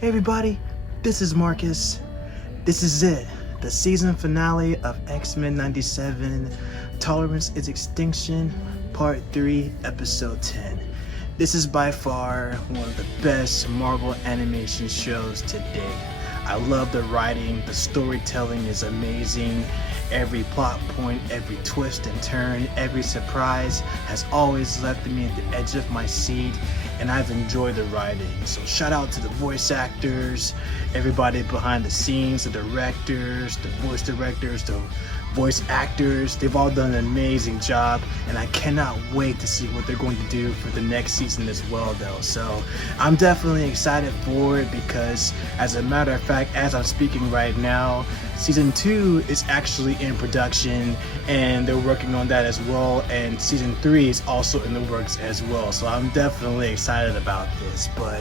Hey everybody, this is Marcus. This is it, the season finale of X-Men 97, Tolerance is Extinction, Part 3, Episode 10. This is by far one of the best Marvel animation shows to date. I love the writing, the storytelling is amazing. Every plot point, every twist and turn, every surprise has always left me at the edge of my seat, and I've enjoyed the writing. So shout out to the voice actors, everybody behind the scenes, the directors, the voice actors. They've all done an amazing job, and I cannot wait to see what they're going to do for the next season as well though. So I'm definitely excited for it because, as a matter of fact, as I'm speaking right now, season 2 is actually in production and they're working on that as well, and season 3 is also in the works as well. So I'm definitely excited about this. But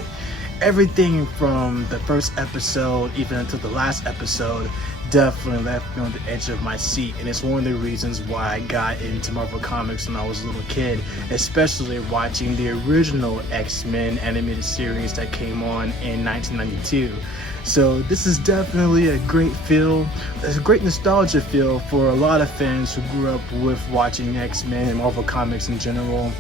everything from the first episode even until the last episode definitely left me on the edge of my seat, and it's one of the reasons why I got into Marvel Comics when I was a little kid, especially watching the original X-Men animated series that came on in 1992. So this is definitely a great feel, a great nostalgia feel for a lot of fans who grew up with watching X-Men and Marvel Comics in general.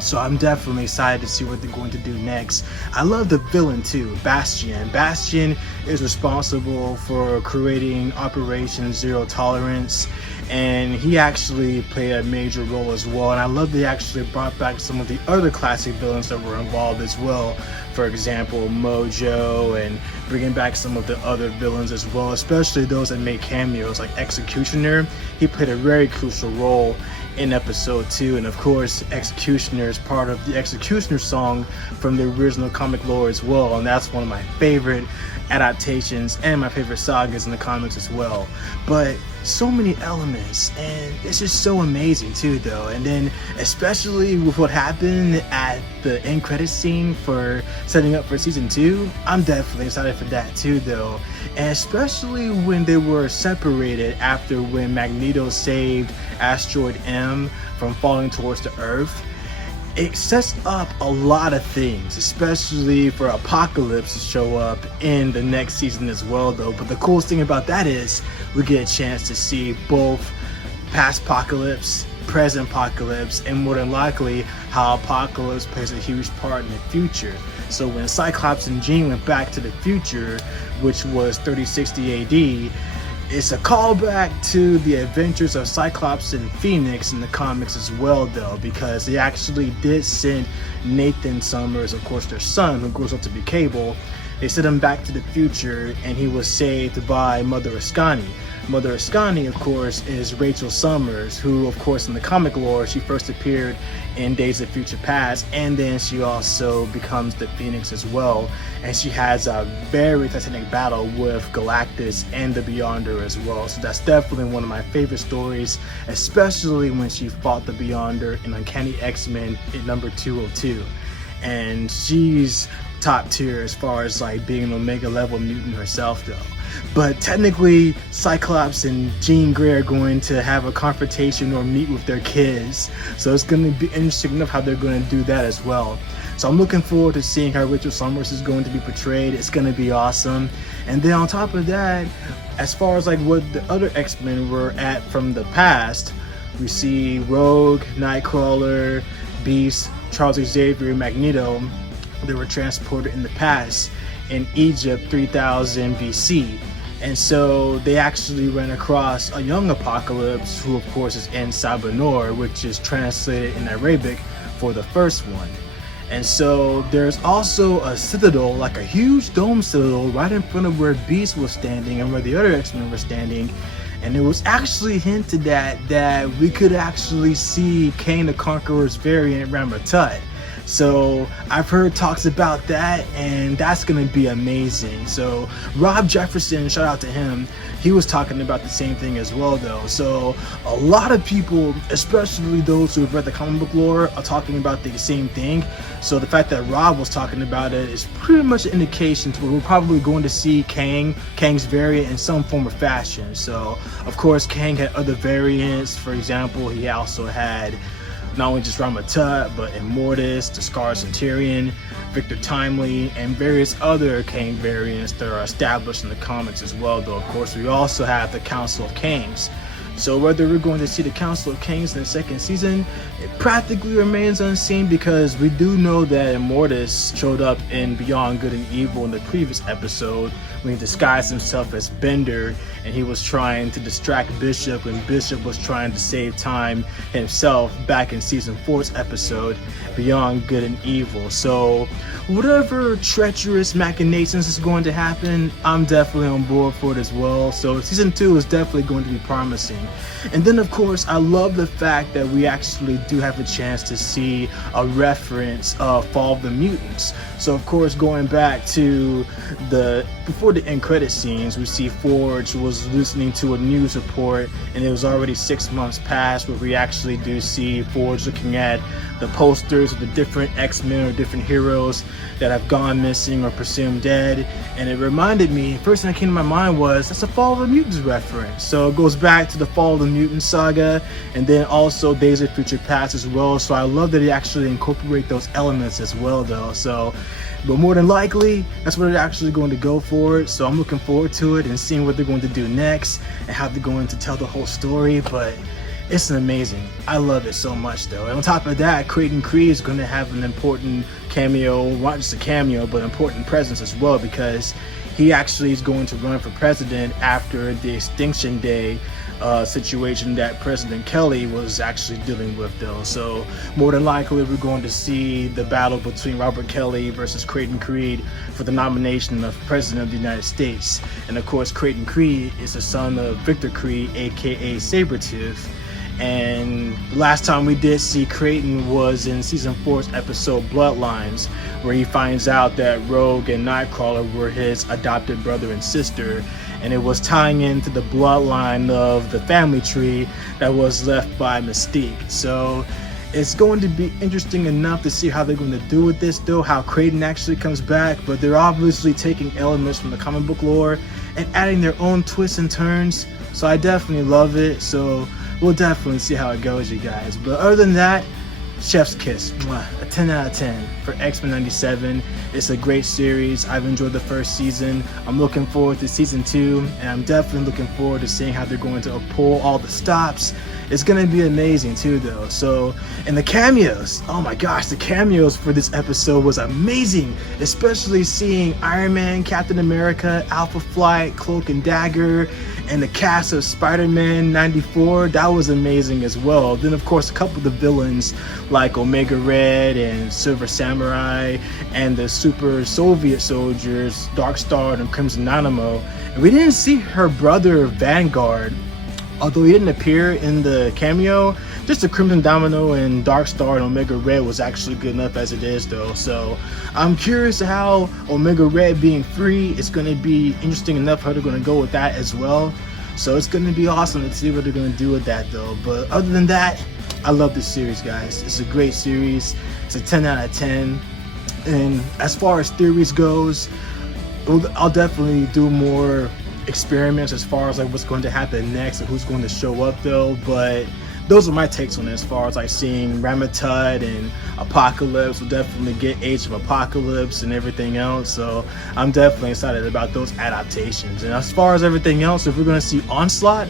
So I'm definitely excited to see what they're going to do next. I love the villain too, Bastion. Bastion is responsible for creating Operation Zero Tolerance, and he actually played a major role as well. And I love they actually brought back some of the other classic villains that were involved as well. For example, Mojo, and bringing back some of the other villains as well, especially those that made cameos like Executioner. He played a very crucial role in episode 2, and of course Executioner is part of the Executioner song from the original comic lore as well, and that's one of my favorite adaptations and my favorite sagas in the comics as well. But so many elements, and it's just so amazing too though. And then especially with what happened at the end credits scene for setting up for season 2, I'm definitely excited for that too though. And especially when they were separated after when Magneto saved Asteroid M from falling towards the Earth, it sets up a lot of things, especially for Apocalypse to show up in the next season as well though. But the coolest thing about that is we get a chance to see both past Apocalypse, present Apocalypse, and more than likely how Apocalypse plays a huge part in the future. So when Cyclops and Jean went back to the future, which was 3060 AD, it's a callback to the adventures of Cyclops and Phoenix in the comics as well though, because they actually did send Nathan Summers, of course their son who grows up to be Cable, they sent him back to the future, and he was saved by Mother Ascani. Mother Ascani, of course, is Rachel Summers, who, of course, in the comic lore, she first appeared in Days of Future Past, and then she also becomes the Phoenix as well. And she has a very titanic battle with Galactus and the Beyonder as well. So that's definitely one of my favorite stories, especially when she fought the Beyonder in Uncanny X-Men in number 202. And she's top tier as far as like being an Omega level mutant herself though. But technically Cyclops and Jean Grey are going to have a confrontation or meet with their kids, so it's going to be interesting enough how they're going to do that as well. So I'm looking forward to seeing how Rachel Summers is going to be portrayed. It's going to be awesome. And then on top of that, as far as like what the other X-Men were at from the past, we see Rogue, Nightcrawler, Beast, Charles Xavier, Magneto. They were transported in the past in Egypt 3000 BC, and so they actually ran across a young Apocalypse, who of course is in Sabanor, which is translated in Arabic for the first one. And so there's also a citadel, like a huge dome citadel, right in front of where Beast was standing and where the other X-Men were standing. And it was actually hinted at that we could actually see Kang the Conqueror's variant Ramatut. So I've heard talks about that, and that's gonna be amazing. So Rob Jefferson, shout out to him, he was talking about the same thing as well though. So a lot of people, especially those who have read the comic book lore, are talking about the same thing. So the fact that Rob was talking about it is pretty much an indication to where we're probably going to see Kang's variant in some form or fashion. So of course Kang had other variants. For example, he also had not only just Rama Tut, but Immortus, the Scar Centurion, Victor Timely, and various other Kang variants that are established in the comics as well, though of course we also have the Council of Kangs. So whether we're going to see the Council of Kangs in the second season, it practically remains unseen, because we do know that Immortus showed up in Beyond Good and Evil in the previous episode when he disguised himself as Bender and he was trying to distract Bishop when Bishop was trying to save time himself back in season 4's episode Beyond Good and Evil. So whatever treacherous machinations is going to happen, I'm definitely on board for it as well. So season 2 is definitely going to be promising. And then of course I love the fact that we actually do have a chance to see a reference of Fall of the Mutants. So of course, going back to before the end credit scenes, we see Forge was listening to a news report, and it was already 6 months past, where we actually do see Forge looking at the posters of the different X-Men or different heroes that have gone missing or presumed dead. And it reminded me, first thing that came to my mind was, that's a Fall of the Mutants reference. So it goes back to the Fall of the Mutants saga, and then also Days of Future Past as well. So I love that they actually incorporate those elements as well though. So, but more than likely, that's what they're actually going to go for. So I'm looking forward to it and seeing what they're going to do next and how they're going to tell the whole story. But it's amazing. I love it so much though. And on top of that, Creighton Creed is going to have an important cameo, not just a cameo, but important presence as well, because he actually is going to run for president after the Extinction Day situation that President Kelly was actually dealing with though. So more than likely we're going to see the battle between Robert Kelly versus Creighton Creed for the nomination of President of the United States. And of course Creighton Creed is the son of Victor Creed, aka Sabretooth. And the last time we did see Creighton was in season 4's episode Bloodlines, where he finds out that Rogue and Nightcrawler were his adopted brother and sister, and it was tying into the bloodline of the family tree that was left by Mystique. So it's going to be interesting enough to see how they're going to do with this though, how Creighton actually comes back, but they're obviously taking elements from the comic book lore and adding their own twists and turns. So I definitely love it. So we'll definitely see how it goes, you guys. But other than that, chef's kiss. Mwah. A 10 out of 10 for X-Men 97. It's a great series. I've enjoyed the first season. I'm looking forward to season 2, and I'm definitely looking forward to seeing how they're going to pull all the stops. It's going to be amazing too though. So, and the cameos, oh my gosh, the cameos for this episode was amazing, especially seeing Iron Man, Captain America, Alpha Flight, Cloak and Dagger, and the cast of Spider-Man 94. That was amazing as well. Then of course a couple of the villains like Omega Red and Silver Samurai, and the super Soviet soldiers Darkstar and Crimson Dynamo. And we didn't see her brother Vanguard, although he didn't appear in the cameo. Just the Crimson Domino and Darkstar and Omega Red was actually good enough as it is though. So I'm curious how Omega Red being free is going to be interesting enough how they're going to go with that as well. So it's going to be awesome to see what they're going to do with that though. But other than that, I love this series, guys. It's a great series. It's a 10 out of 10. And as far as theories goes, I'll definitely do more experiments as far as like what's going to happen next and who's going to show up though. But those are my takes on it, as far as like seeing Rama Tut and Apocalypse. We'll definitely get Age of Apocalypse and everything else. So I'm definitely excited about those adaptations. And as far as everything else, if we're going to see Onslaught,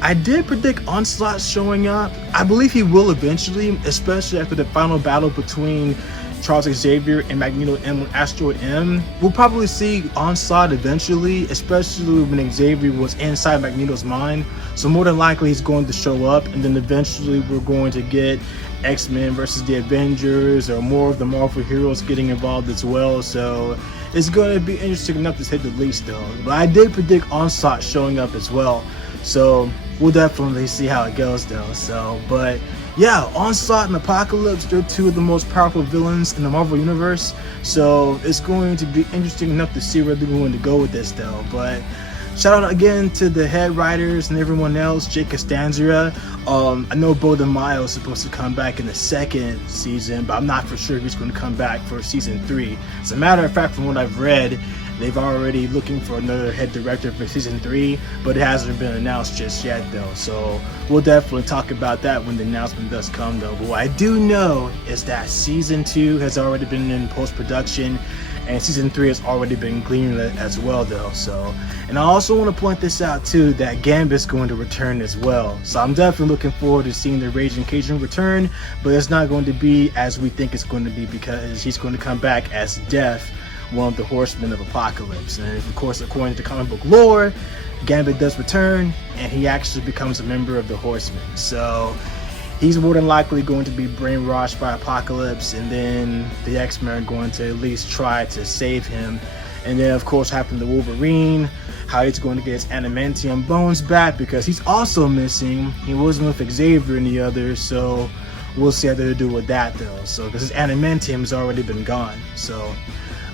I did predict Onslaught showing up. I believe he will eventually, especially after the final battle between Charles Xavier and Magneto M on Asteroid M. We'll probably see Onslaught eventually, especially when Xavier was inside Magneto's mind. So more than likely he's going to show up, and then eventually we're going to get X-Men versus the Avengers, or more of the Marvel heroes getting involved as well. So it's going to be interesting enough to say the least though. But I did predict Onslaught showing up as well. So we'll definitely see how it goes though. So, but yeah, Onslaught and Apocalypse, they're two of the most powerful villains in the Marvel Universe. So it's going to be interesting enough to see where they're going to go with this though. But shout out again to the head writers and everyone else, Jake Costanza. I know Bo DeMaio is supposed to come back in the second season, but I'm not for sure if he's going to come back for season 3. As a matter of fact, from what I've read, They've already looking for another head director for season 3, but it hasn't been announced just yet though. So we'll definitely talk about that when the announcement does come though. But what I do know is that season 2 has already been in post-production, and season 3 has already been greenlit as well though. So, and I also want to point this out too, that Gambit's going to return as well. So I'm definitely looking forward to seeing the Raging Cajun return, but it's not going to be as we think it's going to be, because he's going to come back as Death, one of the Horsemen of Apocalypse. And of course, according to comic book lore, Gambit does return and he actually becomes a member of the Horsemen. So he's more than likely going to be brainwashed by Apocalypse, and then the X-Men are going to at least try to save him. And then of course happened to Wolverine, how he's going to get his adamantium bones back, because he's also missing. He wasn't with Xavier and the others, so we'll see how they do with that though. So because his adamantium has already been gone, so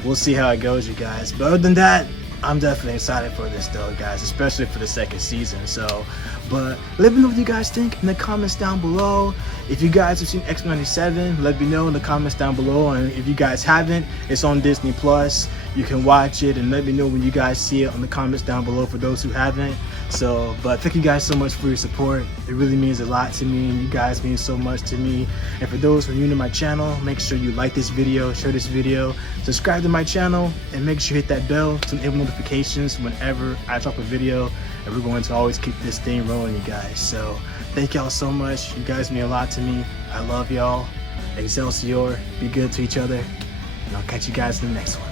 we'll see how it goes, you guys. But other than that, I'm definitely excited for this though, guys, especially for the second season. So, but let me know what you guys think in the comments down below. If you guys have seen X-Men 97, let me know in the comments down below. And if you guys haven't, it's on Disney Plus. You can watch it, and let me know when you guys see it on the comments down below for those who haven't. So, but thank you guys so much for your support. It really means a lot to me, and you guys mean so much to me. And for those who are new to my channel, make sure you like this video, share this video, subscribe to my channel, and make sure you hit that bell to enable notifications whenever I drop a video. And we're going to always keep this thing rolling, you guys. So thank y'all so much. You guys mean a lot to me. I love y'all. Excelsior. Be good to each other. And I'll catch you guys in the next one.